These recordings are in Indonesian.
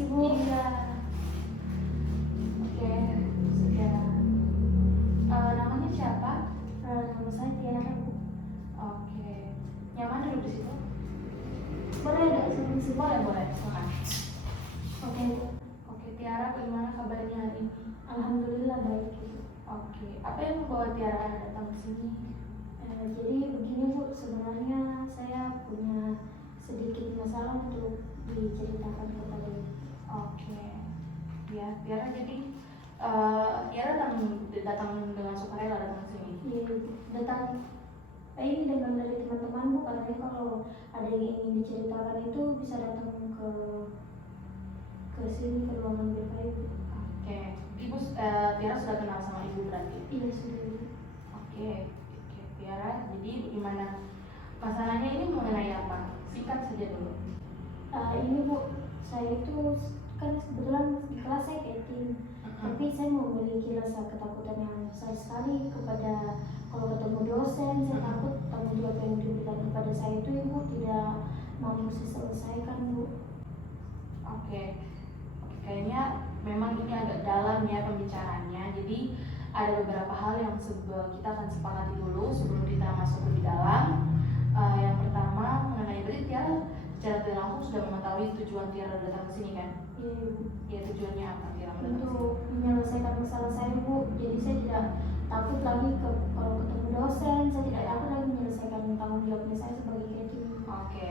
kasih Bu. Iya. Oke, sudah. Namanya siapa? Nama saya Tiara Bu. Oke. Nyaman duduk di situ? Boleh nggak sama si Bu? Boleh, silakan. Oke Bu. Oke, Tiara, bagaimana kabarnya hari ini? Alhamdulillah baik gitu. Oke, apa yang membawa Tiara datang ke sini? Jadi begini Bu, sebenarnya saya punya sedikit masalah untuk diceritakan kepada Ibu. Oke, ya, Tiara jadi Tiara datang dengan sukarela datang ke sini. Iya, datang ini dengan dari teman-teman Bu, katanya kalau ada yang ingin diceritakan itu bisa datang ke sini, ke ruangan BK Bu. Oke, Ibu Tiara sudah kenal sama Ibu berarti? Iya sudah Bu. Oke, Tiara, jadi gimana? Masalahnya ini mengenai apa? Singkat saja dulu. Ini Bu, saya itu kan kebetulan di kelas saya ketim, tapi saya memiliki rasa ketakutan yang besar sekali kepada kalau ketemu dosen. Saya takut tanggung jawab yang diberikan kepada saya itu Ibu tidak mampu selesaikan Bu. Oke, kayaknya memang ini agak dalam ya pembicaraannya. Jadi ada beberapa hal yang kita akan sepakati dulu sebelum kita masuk lebih dalam. Yang pertama mengenai berarti Tiara secara tidak langsung sudah mengetahui tujuan Tiara datang ke sini kan? Iya Bu. Ya, tujuannya apa Tiara datang ke sini? Untuk menyelesaikan masalah saya Bu. Jadi saya tidak takut lagi kalau ketemu dosen. Saya tidak takut lagi menyelesaikan tanggung jawabnya saya sebagai ketim. Oke,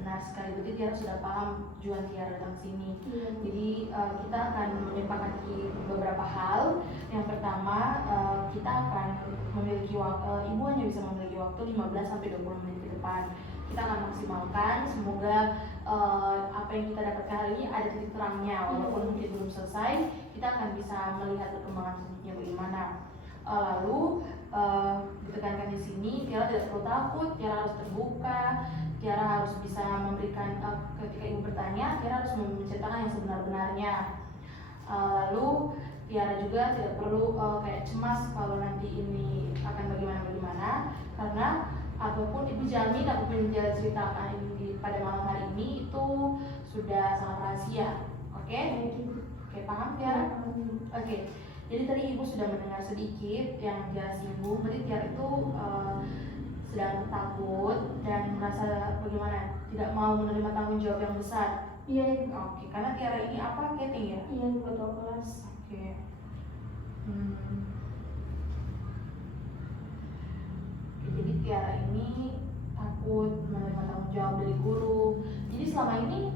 benar sekali. Berarti Tiara sudah paham tujuan Tiara datang ke sini. Iya. Jadi kita akan menyepakati beberapa hal. Yang pertama, kita akan memiliki waktu, Ibu hanya bisa memiliki waktu 15-20 menit ke depan. Kita akan maksimalkan, semoga apa yang kita dapatkan hari ini ada titik terangnya. Walaupun mungkin belum selesai, kita akan bisa melihat perkembangan selanjutnya bagaimana. Lalu ditekankan di sini, Tiara tidak perlu takut, Tiara harus terbuka, Tiara harus bisa memberikan, ketika Ibu bertanya, Tiara harus menceritakan yang sebenar-benarnya. Lalu Tiara juga tidak perlu kayak cemas kalau nanti ini akan bagaimana, karena apapun Ibu jamin, apapun yang Tiara ceritakan ini pada malam hari ini itu sudah sangat rahasia. Oke? Oke, paham Tiara? Oke. Jadi tadi Ibu sudah mendengar sedikit yang Tiara singgung. Berarti Tiara itu sedang takut dan merasa bagaimana? Tidak mau menerima tanggung jawab yang besar. Iya. Oke, karena Tiara ini apa? Keting ya? Iya, ketua kelas. Oke. Jadi Tiara ini takut menerima tanggung jawab dari guru. Jadi selama ini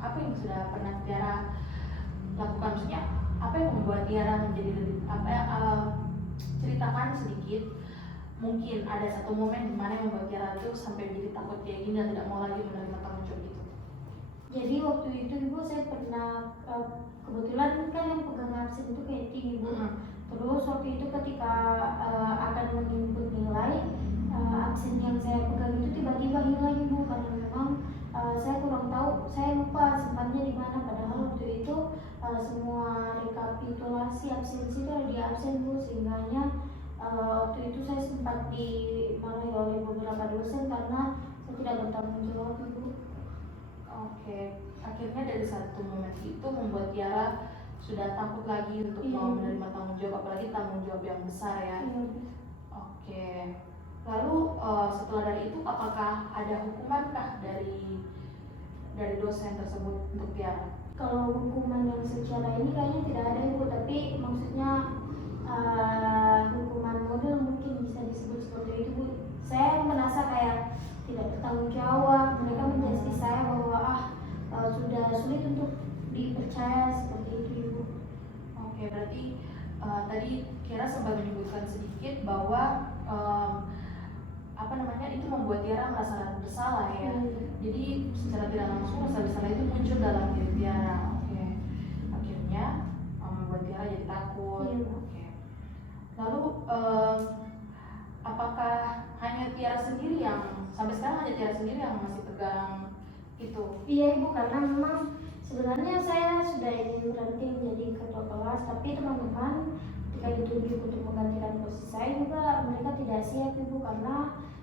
apa yang sudah pernah Tiara lakukan? Maksudnya apa yang membuat Tiara menjadi lebih ceritakan sedikit. Mungkin ada satu momen di mana yang membuat Tiara itu sampai menjadi takut kayak gini dan tidak mau lagi menerima tanggung jawab itu. Jadi waktu itu Ibu saya pernah kebetulan kan yang pegang absen itu kayak tim Ibu. Terus waktu itu ketika akan menginput nilai, absen yang saya pegang itu tiba-tiba hilang Ibu, karena memang saya kurang tahu, saya lupa simpannya di mana. Padahal waktu itu semua rekapitulasi absensi itu ada di absen Bu, sehingganya waktu itu saya sempat dimarahi oleh beberapa dosen karena saya tidak bertanggung jawab Ibu. Oke, akhirnya dari satu momen itu membuat Tiara sudah takut lagi untuk mau menerima tanggung jawab, apalagi tanggung jawab yang besar ya. Oke, lalu setelah dari itu apakah ada hukumankah dari dosen tersebut untuk Tiara? Kalau hukuman yang secara ini kayaknya tidak ada Ibu, tapi maksudnya hukuman model mungkin bisa disebut seperti itu Bu. Saya merasa kayak tidak bertanggung jawab, mereka menjudge saya bahwa sudah sulit untuk dipercaya seperti itu Ibu. Oke, berarti tadi Tiara sempat menyebutkan sedikit bahwa itu membuat Tiara merasa bersalah ya. Jadi secara tidak langsung rasa bersalah itu muncul dalam diri Tiara. Oke. Akhirnya membuat Tiara jadi takut. Oke. Lalu apakah hanya Tiara sendiri yang sampai sekarang hanya Tiara sendiri yang masih pegang itu? Iya Ibu, karena memang sebenarnya saya sudah ingin berhenti menjadi ketua kelas, tapi teman-teman ketika ditunjuk untuk menggantikan posisi saya juga mereka tidak siap Ibu, karena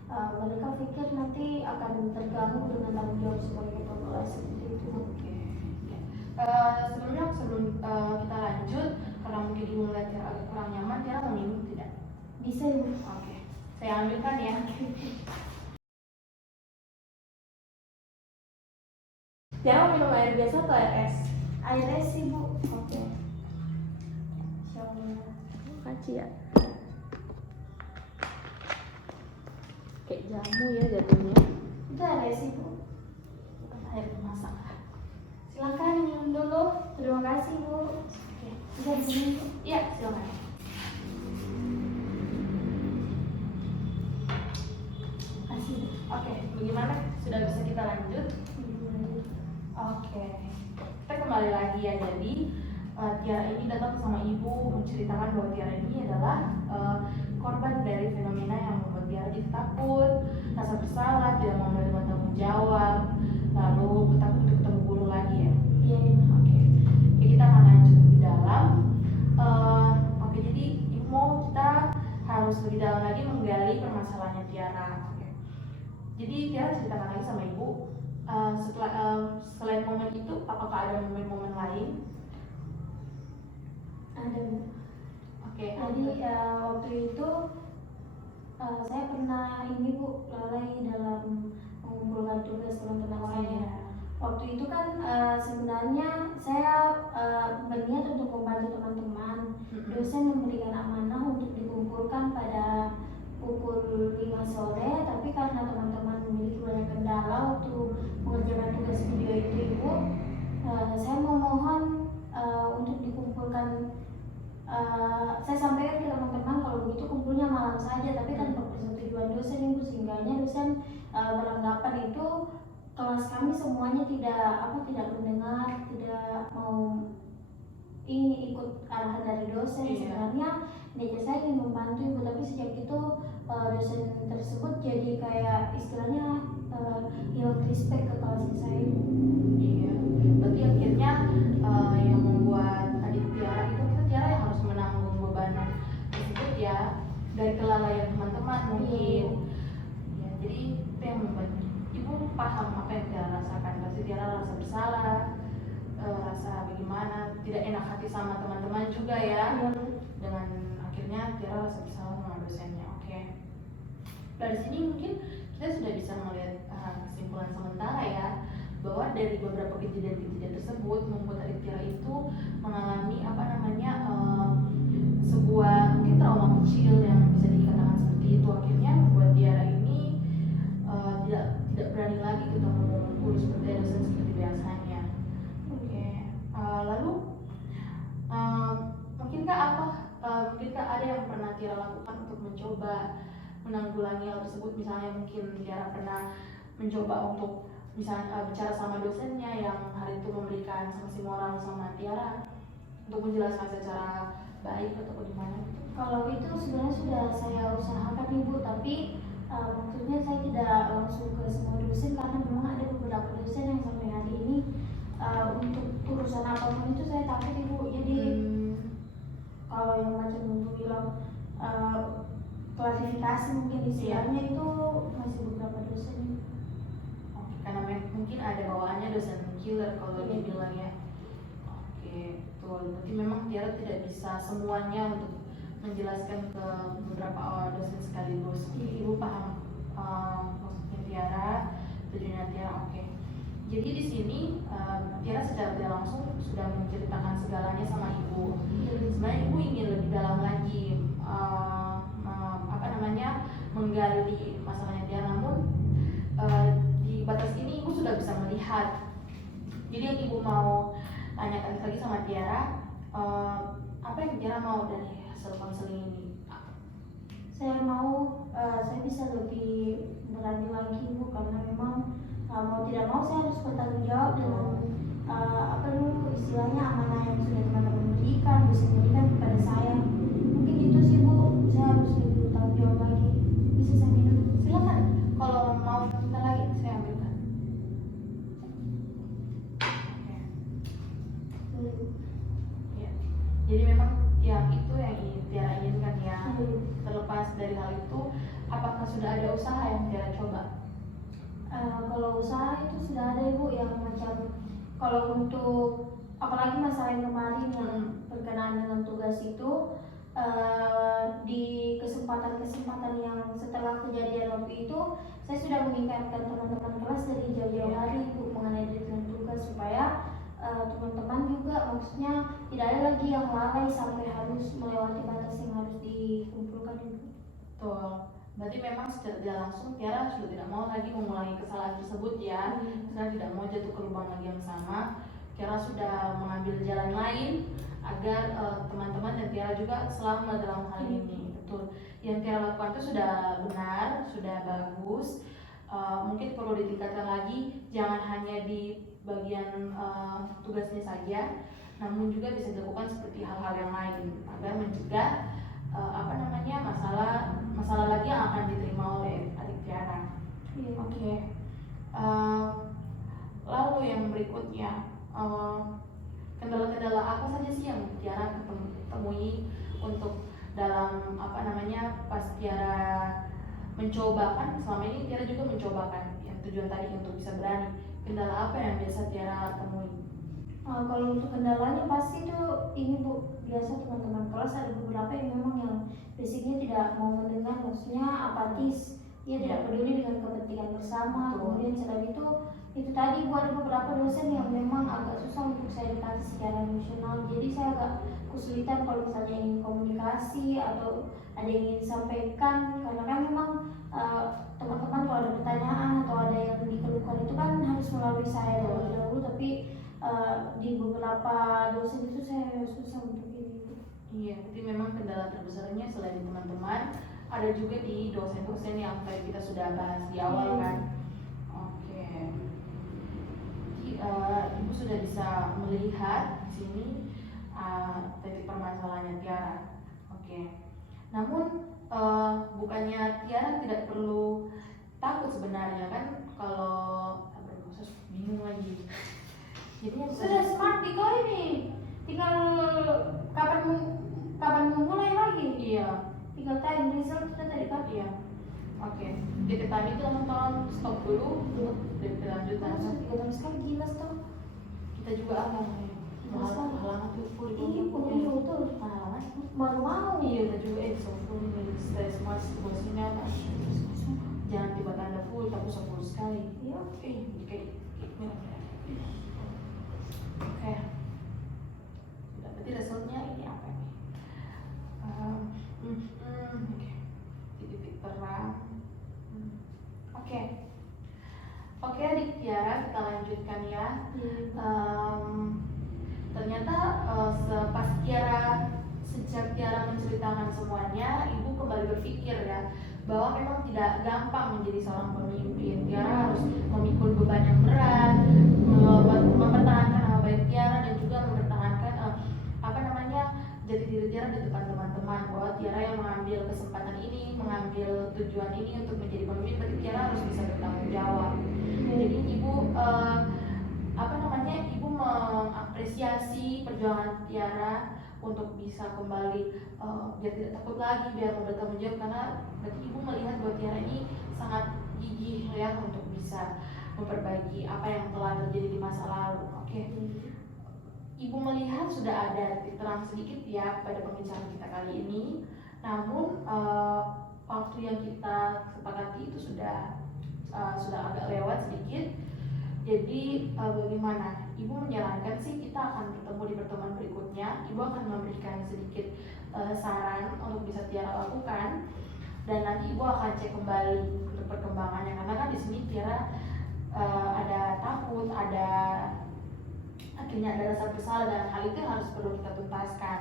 mereka pikir nanti akan terganggu dengan tanggung jawab sebagai ketua kelas seperti itu. Oke. Ya. Sebelum kita lanjut, karena mungkin ibu melihat Tiara agak kurang nyaman, Tiara mau minum tidak? Bisa ibu. Oke, saya ambilkan ya. Tiara mau minum air biasa atau air es? Air es ibu. Oke. Insyaallah. Makasih ya. Kayak jamu ya jatuhnya. Itu air es ibu. Bukan air masak. Silakan minum dulu. Terima kasih bu. Oke. Bisa diminum. Iya, silakan. Kasih. Oke, bagaimana? Sudah bisa kita lanjut? Oke, kita kembali lagi ya. Jadi Tiara ini datang sama ibu menceritakan bahwa Tiara ini adalah korban dari fenomena yang membuat Tiara jadi takut, rasa bersalah, tidak mau menerima tanggung jawab, lalu takut untuk ketemu guru lagi ya. Iya. Oke, kita akan lanjut lebih dalam. Oke, jadi ibu mau kita harus lebih dalam lagi menggali permasalahannya Tiara. Oke. Jadi Tiara ceritakan lagi sama ibu. Selain momen itu, apakah ada momen-momen lain? Ada bu. Oke. Jadi waktu itu saya pernah ini bu lalai dalam mengumpulkan tugas teman-teman saya. Waktu itu kan sebenarnya saya berniat untuk membantu teman-teman. Dosen memberikan amanah untuk dikumpulkan pada pukul 5 sore, tapi karena teman-teman memiliki banyak kendala untuk mengerjakan tugas video itu ibu, saya memohon untuk dikumpulkan. Saya sampaikan ke teman-teman kalau begitu kumpulnya malam saja, tapi kan persetujuan dosen ibu, sehingganya dosen beranggapan itu kelas kami semuanya tidak mendengar, tidak mau ini ikut arahan dari dosen. Sebenarnya niat saya ingin membantu ibu, tapi sejak itu dosen tersebut jadi kayak istilahnya hilang respect ke kelas saya ibu. Iya, berarti akhirnya yang membuat adik Tiara itu Tiara yang harus menanggung beban tersebut ya, dari kelalaian teman-teman mungkin. Ya, jadi itu yang membuat ibu paham apa yang Tiara rasakan. Pasti Tiara rasa bersalah, rasa bagaimana, tidak enak hati sama teman-teman juga ya. Dengan akhirnya Tiara rasa bersalah sama dosennya. Oke. Dari sini mungkin kita sudah bisa melihat kesimpulan sementara ya, bahwa dari beberapa kejadian-kejadian tersebut membuat adik Tiara itu mengalami sebuah mungkin trauma kecil yang bisa dikatakan seperti itu. Akhirnya membuat Tiara ini tidak berani lagi ketemu guru seperti dosen seperti biasanya. Oke. Lalu mungkinkah ada yang pernah Tiara lakukan untuk mencoba menanggulangi hal tersebut? Misalnya mungkin Tiara pernah mencoba untuk misalnya bicara sama dosennya yang hari itu memberikan sanksi moral sama Tiara untuk menjelaskan secara baik atau bagaimana gitu. Kalau itu sebenarnya sudah saya usahakan ibu, tapi maksudnya saya tidak langsung ke semua dosen karena memang ada beberapa dosen yang sampai hari ini untuk urusan apapun itu saya takut ibu. Jadi kalau yang macam ibu bilang klasifikasi mungkin istilahnya itu masih beberapa dosen. Karena mungkin ada bawaannya dosen killer kalau dibilang ya. Oke, betul. Berarti memang Tiara tidak bisa semuanya untuk menjelaskan ke beberapa dosen sekaligus. Ibu paham maksudnya Tiara, tujuannya Tiara. Oke. Jadi di sini Tiara secara tidak langsung sudah menceritakan segalanya sama ibu. Sebenarnya ibu ingin lebih dalam lagi menggali masalahnya Tiara, namun di batas ini ibu sudah bisa melihat. Jadi yang ibu mau tanyakan lagi sama Tiara, apa yang Tiara mau dari hasil konseling ini? Saya mau saya bisa lebih berani lagi ibu, karena memang mau tidak mau saya harus bertanggung jawab dengan istilahnya amanah yang sudah teman-teman berikan, dosen berikan kepada saya. Mungkin itu sih bu, saya harus lebih bertanggung jawab lagi. Bisa saya minum? Silakan. Kalau mau minta lagi saya ambilkan. Ya. Jadi memang yang itu yang Tiara inginkan ya. Terlepas dari hal itu, apakah sudah ada usaha yang Tiara coba? Kalau usaha itu sudah ada ibu, yang macam kalau untuk apalagi masalah yang kemarin yang berkenaan dengan tugas itu, di kesempatan-kesempatan yang setelah kejadian waktu itu, saya sudah mengingatkan teman-teman kelas dari jauh-jauh hari Bu mengenai deadline tugas supaya teman-teman juga maksudnya tidak ada lagi yang lalai sampai harus melewati batas yang harus dikumpulkan itu. Betul. Berarti memang secara tidak langsung Tiara sudah tidak mau lagi mengulangi kesalahan tersebut ya. Tiara tidak mau jatuh ke lubang lagi yang sama. Tiara sudah mengambil jalan lain agar teman-teman dan Tiara juga selamat dalam hal ini. Betul. Yang Tiara lakukan itu sudah benar, sudah bagus. Mungkin perlu ditingkatkan lagi, jangan hanya di bagian tugasnya saja, namun juga bisa dilakukan seperti hal-hal yang lain agar mencegah masalah lagi yang akan diterima oleh adik Tiara. Oke. Lalu yang berikutnya, kendala-kendala apa saja sih yang Tiara temui untuk dalam pas Tiara mencoba, kan selama ini Tiara juga mencobakan yang tujuan tadi untuk bisa berani. Kendala apa yang biasa Tiara temui? Kalau untuk kendalanya pasti tuh ini Bu, biasa teman-teman kelas ada beberapa yang memang yang basicnya tidak mau mendengar, maksudnya apatis, dia tidak peduli dengan kepentingan bersama. Kemudian selain itu tadi Bu, ada beberapa dosen yang memang agak susah untuk saya dekati secara emosional, jadi saya agak kesulitan kalau misalnya ingin komunikasi atau ada yang ingin sampaikan, karena kan memang teman-teman kalau ada pertanyaan atau ada yang dikeluhkan itu kan harus melalui saya terlebih dahulu, tapi di beberapa dosen itu saya susah untuk ini. Iya, berarti memang kendala terbesarnya selain teman-teman ada juga di dosen-dosen yang tadi kita sudah bahas di awal kan. Oke. Ibu sudah bisa melihat di sini titik permasalahannya Tiara. Oke. Namun bukannya Tiara tidak perlu takut sebenarnya kan, kalau bingung lagi. Jadi sudah smart Diko ini, tinggal kapan memulai lagi. Iya. Tinggal time result sudah tadi kan. Iya. Oke. Di tadi itu teman-teman stop dulu untuk lanjutan. 3 tahun sekali gila stop. Kita juga akan halangan tuh full. Iya betul. Halangan. Mau. Iya, kita juga full ini stress mas bosnya kan. Jangan tiba tanda full tapi 10 sekali. Iya. Kayak Oke. Berarti resultnya ini apa nih? Oke. Titik terang. Oke adik Tiara, kita lanjutkan ya. Ternyata sejak Tiara menceritakan semuanya, ibu kembali berpikir ya bahwa memang tidak gampang menjadi seorang pemimpin. Tiara harus memikul beban yang berat, mempertahankan nama baik Tiara dan juga mempertahankan jati diri Tiara di depan teman-teman, bahwa Tiara yang mengambil kesempatan ini, mengambil tujuan ini untuk menjadi pemimpin, berarti Tiara harus bisa bertanggung jawab. Jadi ibu ibu mengapresiasi perjuangan Tiara untuk bisa kembali biar tidak takut lagi, biar bertanggung jawab, karena berarti ibu melihat bahwa Tiara ini sangat gigih ya untuk bisa memperbaiki apa yang telah terjadi di masa lalu. Oke. Ibu melihat sudah ada titik terang sedikit ya pada pembicaraan kita kali ini. Namun waktu yang kita sepakati itu sudah agak lewat sedikit. Jadi bagaimana? Ibu menyarankan sih kita akan bertemu di pertemuan berikutnya. Ibu akan memberikan sedikit saran untuk bisa Tiara lakukan, dan nanti ibu akan cek kembali untuk perkembangannya, karena kan di sini Tiara ada takut, akhirnya ada rasa bersalah, dan hal itu yang harus perlu kita tuntaskan.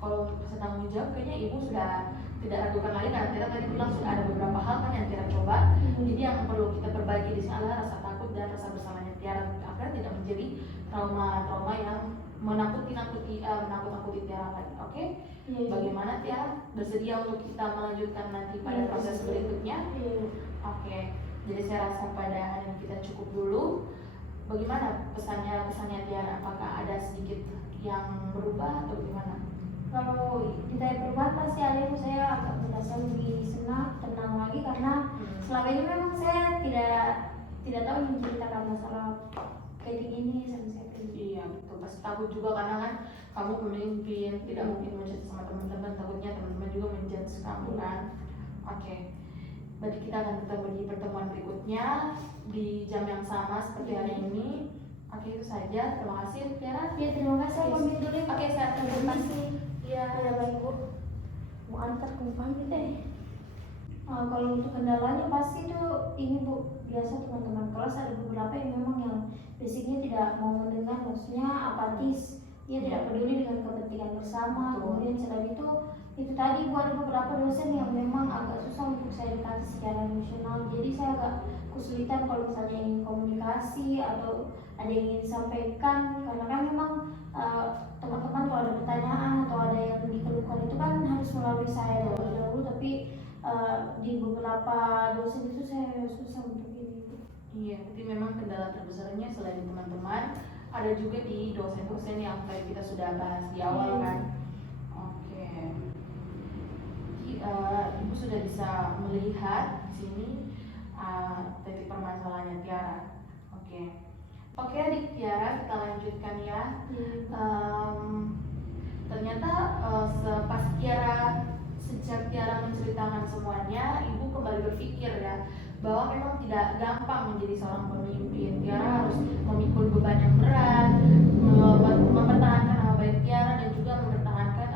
Kalau untuk rasa tanggung jawab kayaknya ibu sudah tidak ragukan lagi, karena Tiara tadi bilang sudah ada beberapa hal kan yang Tiara coba. Jadi yang perlu kita perbaiki di sini adalah rasa takut dan rasa bersalahnya Tiara, agar tidak menjadi trauma yang menakut-nakuti Tiara lagi. Oke? Bagaimana Tiara? Bersedia untuk kita melanjutkan nanti pada proses berikutnya? Oke. Jadi saya rasa pada hari ini kita cukup dulu. Bagaimana pesannya Tiara? Apakah ada sedikit yang berubah atau gimana? Kalau ditanya perubahan pasti ada, saya agak merasa lebih tenang lagi, karena selama ini memang saya tidak tahu menceritakan masalah kayak gini sama saya kayak gini. Iya betul, pasti takut juga karena kan kamu pemimpin, tidak mungkin menjudge sama teman-teman, takutnya teman-teman juga menjudge kamu kan. Oke, berarti kita akan ketemu di pertemuan berikutnya di jam yang sama seperti hari ini. Oke, itu saja. Terima kasih Tiara. Ya terima kasih, aku pamit dulu ya. Oke, sehat Terima terima kasih. Iya. Ya baik Bu, mau antar ke pamit deh. Kalau untuk kendalanya pasti tuh ini Bu, biasa teman-teman kelas ada beberapa yang memang yang basicnya tidak mau mendengar, maksudnya apatis, dia tidak peduli dengan kepentingan bersama. Betul. Kemudian selain itu tadi Bu, ada beberapa dosen yang memang agak susah untuk saya dekati secara emosional, jadi saya agak kesulitan kalau misalnya ingin komunikasi atau ada yang ingin disampaikan, karena kan memang teman-teman kalau ada pertanyaan atau ada yang dikeluhkan itu kan harus melalui saya terlebih dahulu, tapi di beberapa dosen itu saya susah untuk ini. Iya, jadi memang kendala terbesarnya selain teman-teman, ada juga di dosen-dosen yang kayak kita sudah bahas di awal kan. Oke. Jadi, Ibu sudah bisa melihat di sini titik permasalahannya Tiara. Oke, adik Tiara, kita lanjutkan ya. Ternyata pas sejak Tiara menceritakan semuanya, Ibu kembali berpikir ya bahwa memang tidak gampang menjadi seorang pemimpin. Tiara harus memikul beban yang berat, mempertahankan nama baik Tiara dan juga mempertahankan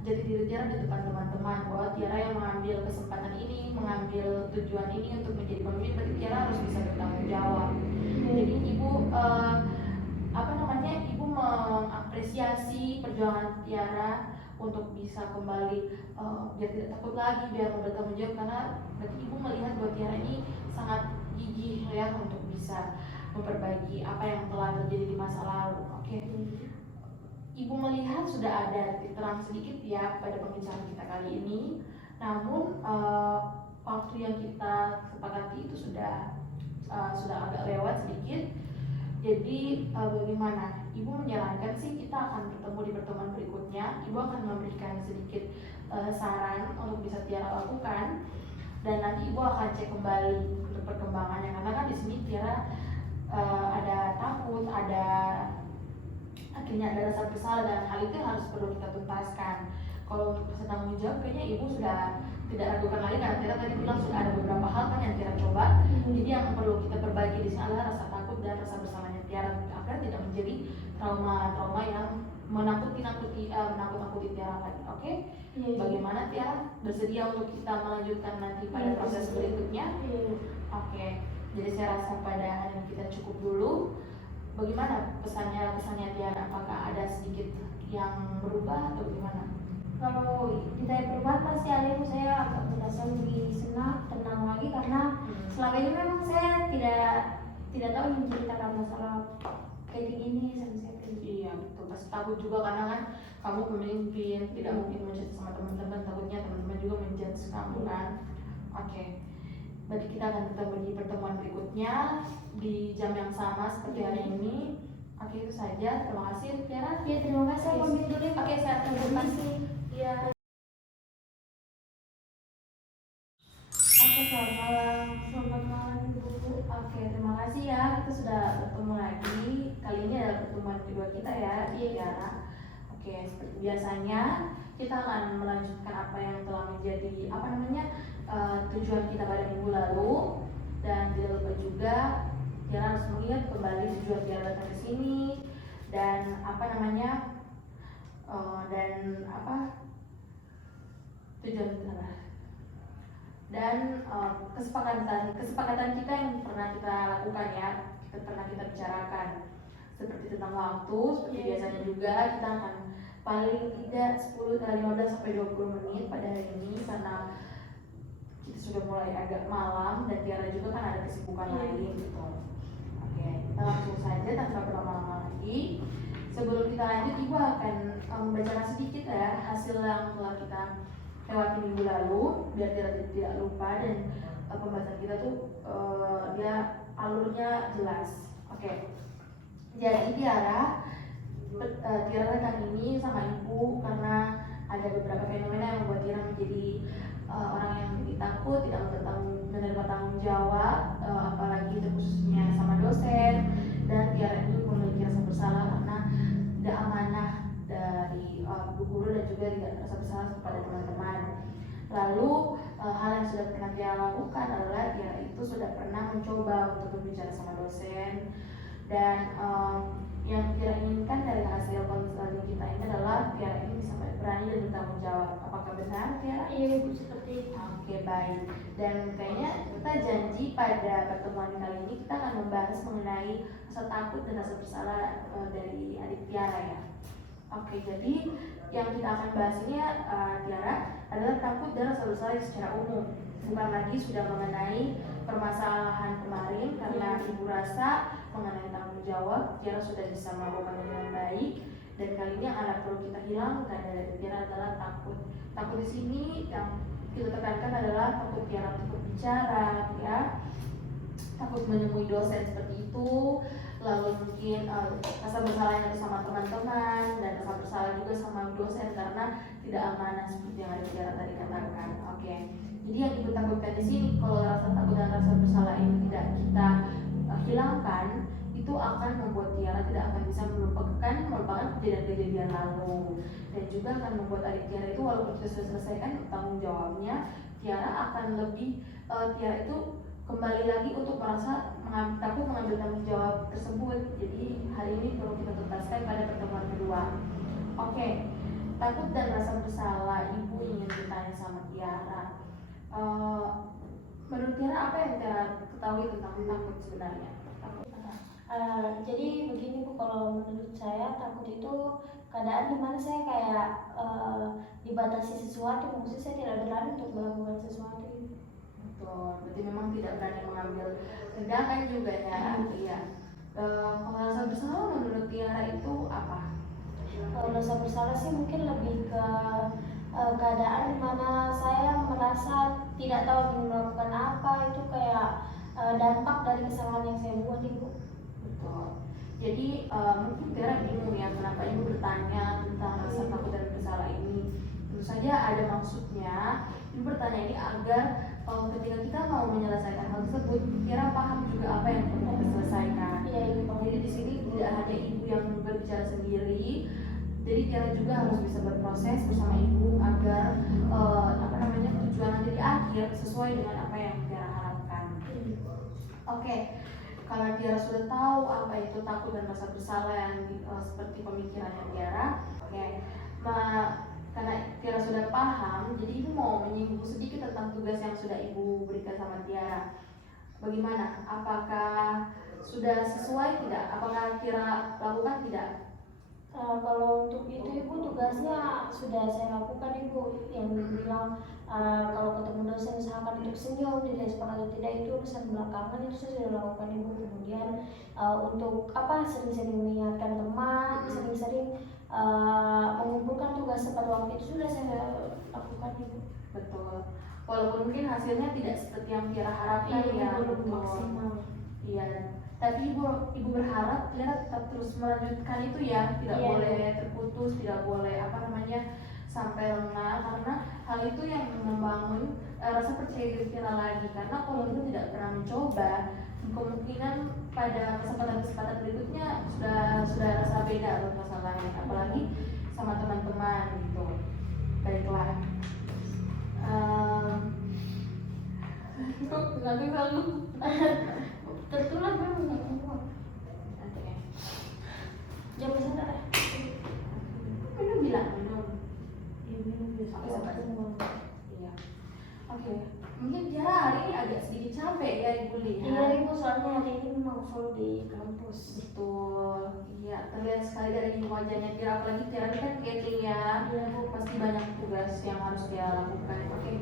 jati diri Tiara di depan teman-teman, bahwa Tiara yang mengambil kesempatan ini, mengambil tujuan ini untuk menjadi pemimpin, berarti Tiara harus bisa bertanggung jawab. Jadi Ibu Ibu mengapresiasi perjuangan Tiara untuk bisa kembali biar tidak takut lagi, biar bertanggung jawab, karena berarti Ibu melihat bahwa Tiara ini sangat gigih ya untuk bisa memperbaiki apa yang telah terjadi di masa lalu. Oke. Ibu melihat sudah ada titik terang sedikit ya pada pembicaraan kita kali ini. Namun waktu yang kita sepakati itu sudah agak lewat sedikit. Jadi bagaimana? Ibu menyarankan sih kita akan bertemu di pertemuan berikutnya. Ibu akan memberikan sedikit saran untuk bisa Tiara lakukan, dan nanti Ibu akan cek kembali untuk perkembangannya, karena kan di sini Tiara ada takut, akhirnya ada rasa bersalah, dan hal itu harus perlu kita tuntaskan. Kalau untuk rasa tanggung jawab, kayaknya Ibu sudah tidak ragukan lagi, karena Tiara tadi bilang sudah ada beberapa hal kan yang Tiara coba. Jadi yang perlu kita perbaiki di sini adalah rasa takut dan rasa bersalahnya Tiara, agar tidak menjadi trauma yang menakut-nakuti Tiara lagi. Oke? Bagaimana Tiara? Bersedia untuk kita melanjutkan nanti pada proses berikutnya? Oke. Jadi saya rasa pada hari ini kita cukup dulu. Bagaimana pesannya Tiara? Apakah ada sedikit yang berubah atau gimana? Kalau ditanya perubahan pasti ada, saya agak merasa lebih tenang lagi, karena selama ini memang saya tidak tahu menceritakan masalah kayak gini sama saya kayak gini. Iya betul, pasti takut juga karena kan kamu pemimpin, tidak mungkin menjudge sama teman-teman, takutnya teman-teman juga menjudge kamu kan. Oke. Berarti kita akan ketemu di pertemuan berikutnya di jam yang sama seperti hari ini. Oke, itu saja. Terima kasih Tiara. Ya terima kasih, aku pamit dulu ya. Oke, sehat terima kasih. Iya. Oke, selamat malam Ibu. Oke, terima kasih ya. Kita sudah bertemu lagi. Kali ini adalah pertemuan kedua kita ya, Tiara. Oke, seperti biasanya kita akan melanjutkan apa yang telah menjadi tujuan kita pada minggu lalu, dan tidak lupa juga Tiara harus mengingat kembali tujuan Tiara datang ke sini dan tujuan kita dan kesepakatan kita yang pernah kita lakukan ya, pernah kita bicarakan, seperti tentang waktu, seperti biasanya juga kita akan paling tidak 15 sampai 20 menit pada hari ini, karena kita sudah mulai agak malam dan Tiara juga kan ada kesibukan lain gitu. Oke, kita langsung saja tanpa berlama-lama lagi. Sebelum kita lanjut, Ibu akan membacakan sedikit ya hasil yang telah kita lewati minggu lalu, biar tidak lupa, dan pembahasan kita tuh dia alurnya jelas. Oke. Jadi Tiara datang ini sama Ibu karena ada beberapa fenomena yang membuat Tiara menjadi orang yang lebih takut, tidak menerima tanggung jawab, apalagi terkhususnya sama dosen. Dan Tiara ini memiliki rasa bersalah karena tidak amanah dari bu guru dan juga tidak rasa bersalah kepada teman-teman. Lalu hal yang sudah pernah Tiara lakukan adalah Tiara itu sudah pernah mencoba untuk berbicara sama dosen. Dan yang Tiara inginkan dari hasil konseling kita ini adalah Tiara ini bisa berani dan bertanggung jawab. Apakah benar, Tiara? Iya Ibu, seperti itu. Oke, baik. Dan kayaknya kita janji pada pertemuan kali ini kita akan membahas mengenai rasa takut dan rasa bersalah dari adik Tiara ya. Oke, jadi yang kita akan bahas ini Tiara adalah takut dan rasa bersalah secara umum. Bukan lagi sudah mengenai permasalahan kemarin karena ibu rasa mengenai tanggung jawab Tiara sudah bisa melakukan dengan baik. Dan kali ini yang ada perlu kita hilangkan dari Tiara adalah takut. Takut di sini yang kita tekankan adalah takut Tiara untuk berbicara, ya, takut menemui dosen seperti itu, lalu mungkin rasa bersalah yang ada sama teman-teman dan rasa bersalah juga sama dosen karena tidak amanah seperti yang ada Tiara tadi katakan. Oke. Jadi yang ibu takutkan di sini kalau rasa takut dan rasa bersalah ini tidak kita hilangkan, itu akan membuat Tiara tidak akan bisa melupakan kejadian-kejadian lalu, dan juga akan membuat adik Tiara itu walaupun sudah selesaikan tanggung jawabnya, Tiara akan lebih Tiara itu kembali lagi untuk merasa takut mengambil tanggung jawab tersebut. Jadi hal ini perlu kita tuntaskan pada pertemuan kedua. Oke, takut dan rasa bersalah ibu ingin bertanya sama Tiara. Menurut Tiara apa yang Tiara ketahui tentang takut sebenarnya? Jadi begini Bu, kalau menurut saya takut itu keadaan dimana saya kayak dibatasi sesuatu, maksudnya saya tidak berani untuk melakukan sesuatu. Betul, berarti memang tidak berani mengambil tindakan juga ya. Iya. Kalau rasa bersalah menurut Tiara itu apa? Kalau rasa bersalah sih mungkin lebih ke keadaan dimana saya merasa tidak tahu ingin melakukan apa, itu kayak dampak dari kesalahan yang saya buat Ibu. Betul. Jadi mungkin Tiara bingung ya kenapa ibu bertanya tentang rasa takut dan bersalah ini. Tentu saja ada maksudnya. Ibu bertanya ini agar ketika kita mau menyelesaikan hal tersebut, Tiara paham juga apa yang perlu kita selesaikan. Iya Ibu. Jadi di sini tidak hanya ibu yang berbicara sendiri, jadi Tiara juga harus bisa berproses bersama ibu agar tujuan nanti di akhir sesuai dengan apa yang Tiara harapkan. Oke. Kalau Tiara sudah tahu apa itu takut dan rasa bersalah yang seperti pemikirannya Tiara, oke. Karena Tiara sudah paham, jadi ibu mau menyinggung sedikit tentang tugas yang sudah ibu berikan sama Tiara. Bagaimana? Apakah sudah sesuai tidak? Apakah Tiara lakukan tidak? Kalau untuk itu Ibu, tugasnya sudah saya lakukan Ibu. Yang bilang kalau ketemu dosen misalkan untuk senyum, direspon atau tidak itu urusan belakangan, itu saya sudah lakukan Ibu. Kemudian untuk sering-sering mengingatkan teman, sering-sering mengumpulkan tugas tepat waktu, itu sudah saya lakukan Ibu. Betul. Walaupun mungkin hasilnya tidak seperti yang Tiara harapkan ya, belum maksimal. Iya. Tapi ibu berharap Tiara tetap terus melanjutkan itu ya, tidak boleh terputus, tidak boleh sampai lengah, karena hal itu yang membangun rasa percaya diri Tiara lagi. Karena kalau ibu tidak pernah mencoba, kemungkinan pada kesempatan berikutnya sudah rasa beda loh masalahnya, apalagi sama teman-teman gitu. Baiklah. Nanti selalu tertular memang. Oke. Jam sadar ya? Minum bilang minum. Minum Iya. Oke. Mungkin Tiara hari ini agak sedikit capek ya Ibu lihat. Iya Ibu, soalnya hari ini memang full di kampus. Betul. Iya, terlihat sekali dari wajahnya Tiara, apalagi Tiara ini kan catering ya. Iya Bu. Pasti banyak tugas yang harus dia lakukan. Oke.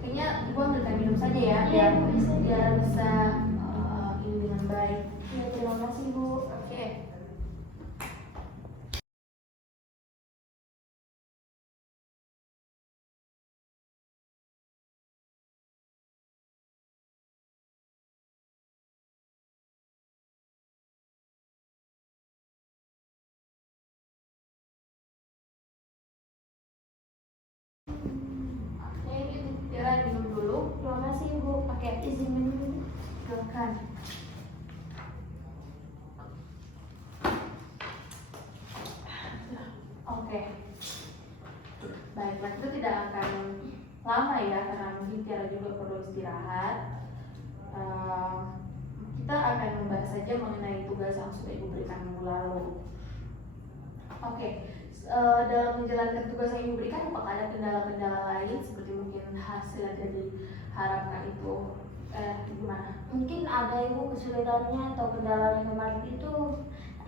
Kayaknya Ibu ambilkan minum saja ya. Iya Bu, bisa. Biar bisa ini dengan baik. Iya, terima kasih Bu. Oke. Tiara Terima kasih Ibu. Pakai izin minum. Silakan. Oke. Baiklah, kita tidak akan lama ya karena mungkin Tiara juga perlu istirahat. Kita akan membahas saja mengenai tugas yang sudah Ibu berikan minggu lalu. Oke. Dalam menjalankan tugas yang Ibu berikan, apakah ada kendala-kendala lain seperti mungkin hasil yang tidak diharapkan itu gimana? Mungkin ada Ibu kesulitannya atau kendalanya kemarin itu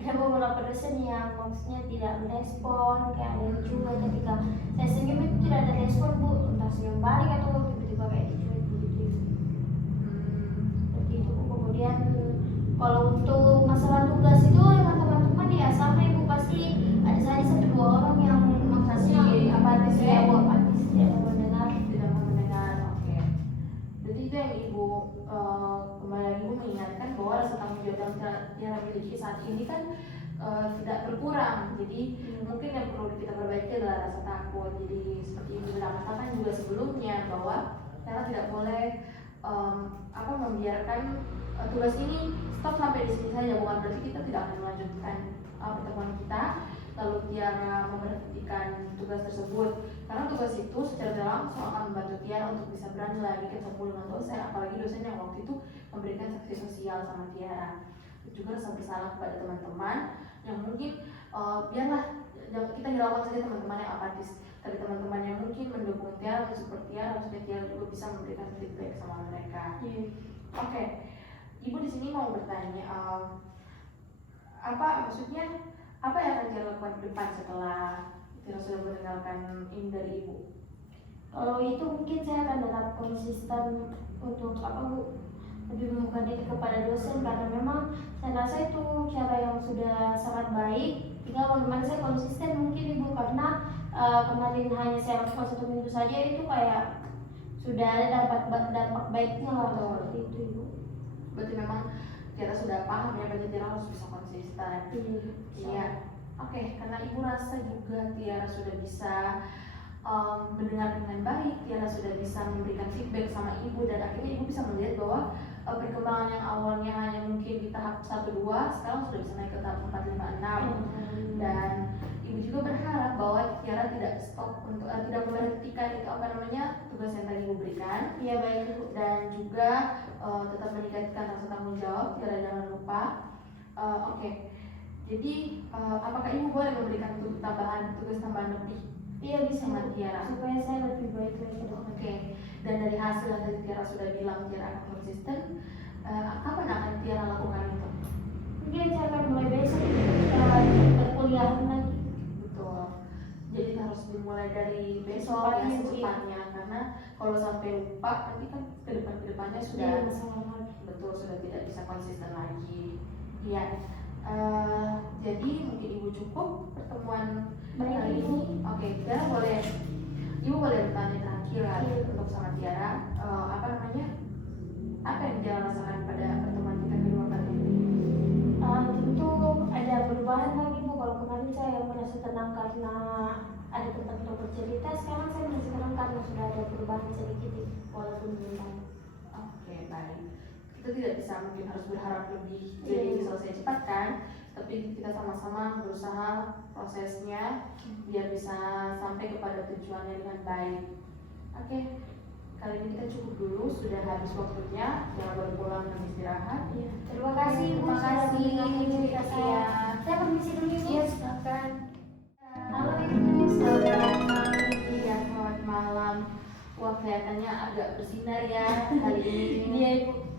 ada beberapa dosen yang maksudnya tidak merespon, kayak ada yang juga ketika saya senyum itu tidak ada respon Bu, entah senyum balik atau tiba-tiba kayak dicuek begitu. Seperti itu Bu. Kemudian kalau untuk masalah tugas itu dengan teman-teman ya sama Ibu, pasti ada saja 1-2 orang yang Masih apatis ya? Bu, apatis tidak mendengar. Tidak mau mendengar. Oke. Jadi itu yang Ibu kembali lagi Ibu mengingatkan bahwa rasa tanggung jawab yang Tiara miliki saat ini kan tidak berkurang. Jadi mungkin yang perlu kita perbaiki adalah rasa takut. Jadi seperti Ibu sudah katakan juga sebelumnya bahwa Tiara tidak boleh membiarkan tugas ini stop sampai di sini saja. Bukan berarti kita tidak akan melanjutkan pertemuan kita lalu Tiara memberhentikan tugas tersebut, karena tugas itu secara tidak langsung akan membantu Tiara untuk bisa berani lagi ketemu dengan dosen, apalagi dosen yang waktu itu memberikan sanksi sosial sama Tiara. Juga rasa bersalah kepada teman-teman yang mungkin biarlah kita hiraukan saja teman-teman yang apatis, tapi teman-teman yang mungkin mendukung Tiara, mensupport Tiara, maksudnya Tiara juga bisa memberikan feedback sama mereka. Oke. Ibu di sini mau bertanya, apa yang akan Tiara lakukan ke depan setelah Tiara sudah mendengarkan ini dari Ibu? Kalau itu mungkin saya akan tetap konsisten untuk Bu, lebih membuka diri kepada dosen, karena memang saya rasa itu cara yang sudah sangat baik. Tinggal bagaimana saya konsisten mungkin Ibu, karena kemarin hanya saya lakukan 1 minggu saja itu kayak sudah ada dampak baiknya lah. Seperti itu Ibu. Berarti memang Tiara sudah paham ya, berarti Tiara harus bisa konsisten. Iya. Oke, karena Ibu rasa juga Tiara sudah bisa mendengar dengan baik, Tiara sudah bisa memberikan feedback sama Ibu, dan akhirnya Ibu bisa melihat bahwa perkembangan yang awalnya hanya mungkin di tahap 1-2 sekarang sudah bisa naik ke tahap 4-5-6. Dan Ibu juga berharap bahwa Tiara tidak stop untuk tidak memberhentikan itu tugas yang tadi Ibu berikan. Iya baik Ibu. Dan juga tetap meningkatkan rasa tanggung jawab, Tiara jangan lupa. Oke. Jadi apakah Ibu boleh memberikan tugas tambahan lebih? Iya bisa sama Tiara, supaya saya lebih baik lagi. Oke. Dan dari hasil yang tadi Tiara sudah bilang Tiara akan konsisten, kapan akan Tiara lakukan itu? Mungkin saya akan mulai besok perkuliahan lagi. Betul. Jadi harus dimulai dari besok ya, secepatnya, karena kalau sampai lupa nanti kan kedepannya sudah betul sudah tidak bisa konsisten lagi. Iya. Jadi mungkin Ibu cukup pertemuan hari ini. Oke, Tiara Ibu boleh bertanya terakhir untuk sama Tiara. Apa yang Tiara rasakan pada pertemuan kita kedua kali ini? Tentu ada perubahan lagi Bu. Kalau kemarin saya merasa tenang karena ada tempat untuk bercerita, sekarang saya merasa tenang karena sudah ada perubahan sedikit walaupun belum. Oke, baik. Kita tidak bisa mungkin harus berharap lebih jadi selesai cepat kan, tapi kita sama-sama berusaha prosesnya biar bisa sampai kepada tujuannya dengan baik. Oke, kali ini kita cukup dulu, sudah habis waktunya, jangan baru pulang dan istirahat. Terima kasih Bu. Terima kasih. Cerita saya. Saya permisi dulu Ibu. Iya, silakan. Halo Ibu. Selamat malam. Wah, kelihatannya agak bersinar ya hari ini. Iya Ibu.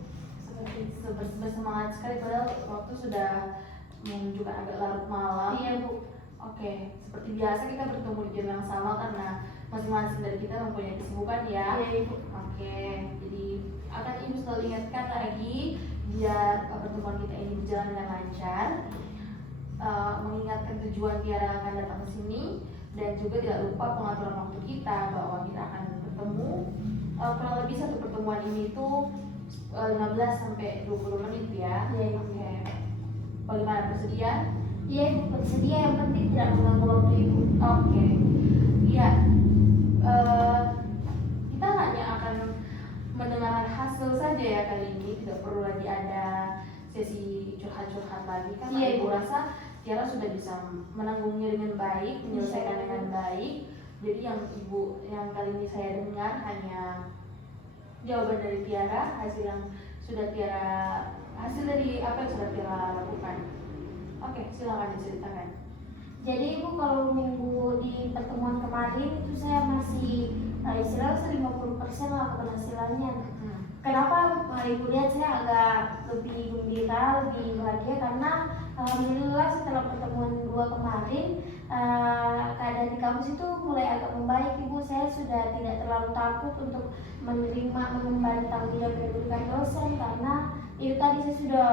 Bersemangat sekali, padahal waktu sudah menunjukkan agak larut malam. Iya Bu. Oke, seperti biasa kita bertemu di jam yang sama karena masing-masing dari kita mempunyai kesibukan ya. Iya Ibu. Oke, jadi akan Ibu selalu ingatkan lagi biar pertemuan kita ini berjalan dengan lancar. Mengingatkan tujuan Tiara akan datang ke sini, dan juga tidak lupa pengaturan waktu kita bahwa kita akan bertemu kurang lebih satu pertemuan ini tuh 15-20 menit ya. Iya. Oke. Bagaimana, bersedia? Iya Ibu, bersedia, yang penting tidak mengganggu waktu Ibu. Oke. Iya. Kita hanya akan Tiara sudah bisa menanggungnya dengan baik, menyelesaikan dengan baik. Jadi yang kali ini saya dengar hanya jawaban dari Tiara, hasil dari apa yang sudah Tiara lakukan. Oke, silakan diceritakan. Jadi Ibu, kalau minggu di pertemuan kemarin itu saya masih istilahnya 50% lah keberhasilannya. Kenapa Ibu lihat saya agak lebih gembira, lebih bahagia karena alhamdulillah setelah pertemuan 2 kemarin keadaan di kampus itu mulai agak membaik Ibu. Saya sudah tidak terlalu takut untuk mengemban tanggung jawab yang diberikan dosen karena itu tadi saya sudah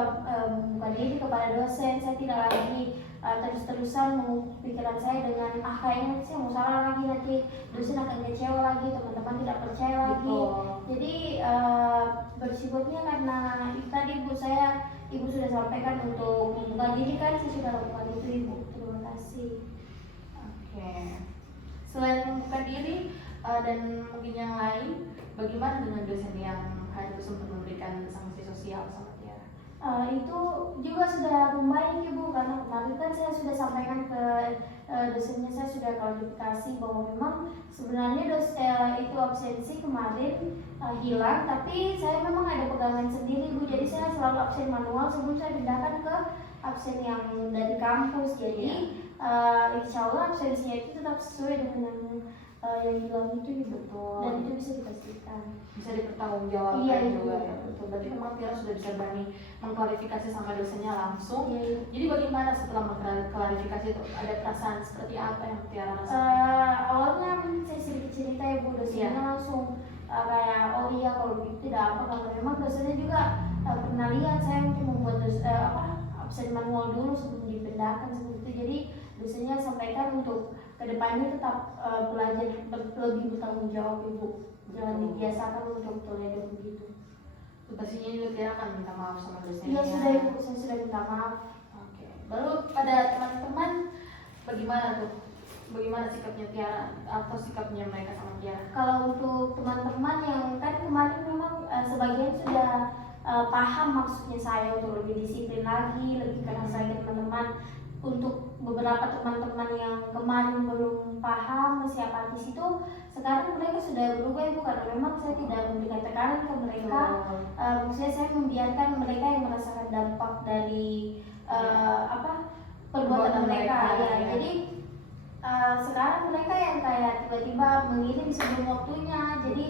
membuka diri kepada dosen. Saya tidak lagi terus-terusan mengungkap pikiran saya dengan kayaknya saya mau salah lagi, nanti dosen akan kecewa lagi, teman-teman tidak percaya lagi. Jadi bersyukurnya karena itu tadi Ibu sudah sampaikan untuk membuka diri, kan saya sudah lakukan itu Ibu. Terima kasih. Oke. Selain membuka diri dan mungkin yang lain, bagaimana dengan dosen yang hari itu sempat memberikan sanksi sosial sama Tiara? Itu juga sudah membaik Ibu, karena kemarin kan saya sudah sampaikan ke dosennya, saya sudah klarifikasi bahwa memang sebenarnya itu absensi kemarin hilang, tapi saya memang ada pegangan sendiri Bu, jadi saya selalu absen manual sebelum saya pindahkan ke absen yang dari kampus. Jadi insya Allah absensinya itu tetap sesuai dengan yang hilang itu Ibu. Betul. Dan itu bisa dipastikan, Bisa dipertanggungjawabkan juga ya. Betul. Berarti memang Tiara sudah bisa berani mengklarifikasi sama dosennya langsung. Jadi bagaimana setelah mengklarifikasi itu, ada perasaan seperti apa yang Tiara rasakan? Awalnya saya sedikit cerita ya Bu, dosennya langsung kayak oh iya kalau begitu tidak apa, karena memang dosennya juga pernah lihat saya membuat absen manual dulu sebelum dipindahkan seperti itu. Jadi dosennya sampaikan untuk kedepannya tetap belajar lebih bertanggung jawab Ibu, jangan dibiasakan untuk toledo begitu. Pastinya juga Tiara akan minta maaf sama dosennya. Iya sudah Ibu, saya sudah minta maaf. Oke. Lalu pada teman-teman bagaimana tuh? Bagaimana sikapnya Tiara atau sikapnya mereka sama Tiara? Kalau untuk teman-teman yang kan kemarin memang sebagian sudah paham maksudnya saya untuk lebih disiplin lagi, lebih keras lagi teman-teman. Untuk beberapa teman-teman yang kemarin belum paham, masih apatis itu, sekarang mereka sudah berubah Ibu, karena memang saya tidak memberikan tekanan ke mereka. Maksudnya saya membiarkan mereka yang merasakan dampak dari perbuatan mereka. Ya. Jadi sekarang mereka yang kayak tiba-tiba mengirim sebelum waktunya, jadi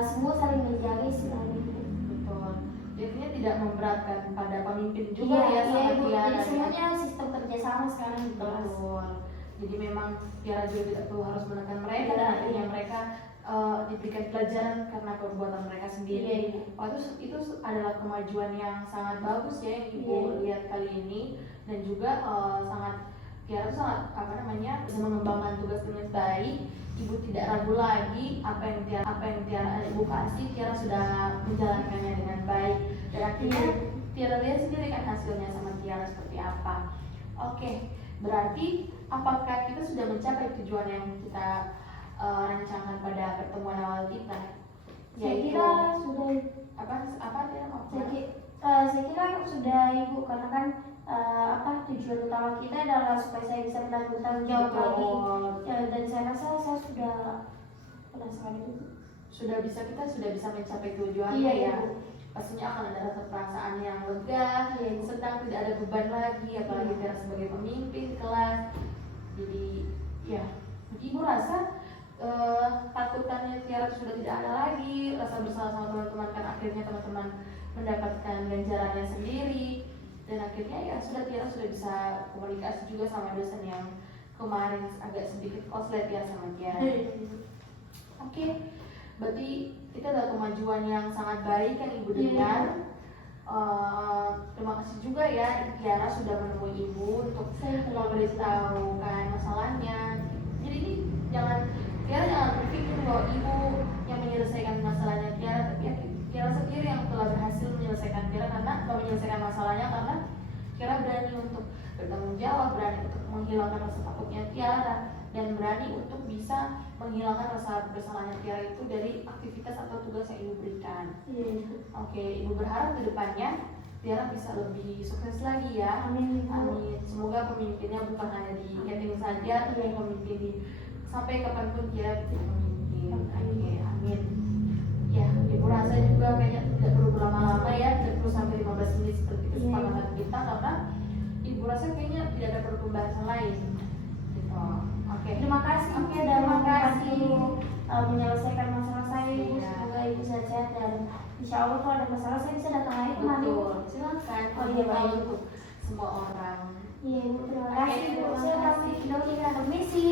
semua saling menjaga istilahnya. Betul. Jadinya tidak memberatkan pada pemimpin juga sama Ibu. Tiara. Jadi semuanya sistem kerjasama sekarang di kelas. Betul. Jadi memang Tiara juga tidak perlu harus menekan mereka dan akhirnya mereka diberikan pelajaran karena perbuatan mereka sendiri. Itu adalah kemajuan yang sangat bagus ya yang Ibu lihat kali ini, dan juga Tiara sangat bisa mengembangkan tugas dengan baik. Ibu tidak ragu lagi apa yang Tiara Ibu kasih, Tiara sudah menjalankannya dengan baik, dan akhirnya Tiara lihat sendiri kan hasilnya sama Tiara seperti apa. Oke, berarti apakah kita sudah mencapai tujuan yang kita rancangan pada pertemuan awal kita? Saya kira sudah. Apa Tiara? Saya kira sudah Ibu, karena kan tujuan utama kita adalah supaya saya bisa bertanggung jawab lagi, dan saya rasa saya sudah merasakan itu. Kita sudah bisa mencapai tujuannya ya. Pastinya akan ada rasa perasaan yang lega, senang, tidak ada beban lagi, apalagi Tiara sebagai pemimpin kelas. Jadi ya, Ibu rasa takutannya Tiara sudah tidak ada lagi, rasa bersalah sama teman-teman, kan akhirnya teman-teman mendapatkan ganjarannya sendiri, dan akhirnya ya Tiara sudah bisa komunikasi juga sama dosen yang kemarin agak sedikit koslet ya sama Tiara. Oke, berarti itu adalah kemajuan yang sangat baik yang Ibu dengar. Terima kasih juga ya Tiara sudah menemui Ibu untuk memberitahukan masalahnya. Jadi ini Tiara jangan berpikir bahwa Ibu yang menyelesaikan masalahnya Tiara, tapi Tiara sendiri yang telah berhasil menyelesaikan masalahnya, karena Tiara berani untuk bertanggung jawab, berani untuk menghilangkan rasa takutnya Tiara, dan berani untuk bisa menghilangkan rasa bersalahnya Tiara itu dari aktivitas atau tugas yang Ibu berikan. Oke, Ibu berharap ke depannya Tiara bisa lebih sukses lagi ya. Amin. Amin. Semoga pemimpinnya bukan hanya di Keting saja, tapi pemimpin di sampai kapanpun Tiara jadi pemimpin. Oke, amin. Ya, Ibu rasa juga kayaknya tidak perlu berlama-lama ya, tidak perlu sampai 15 menit seperti kesepakatan kita, karena Ibu rasa kayaknya tidak ada perlu pembahasan lain. Gitu. Oke. Terima kasih Ibu sudah Terima kasih. membantu menyelesaikan masalah saya Ibu. Iya. Semoga Ibu sehat dan insya Allah kalau ada masalah saya bisa datang lagi kemari. Betul. Silakan. Oh iya, baik. Untuk semua orang. Iya Ibu, terima Oke, kasih Ibu. terima Saya kasih. kami permisi.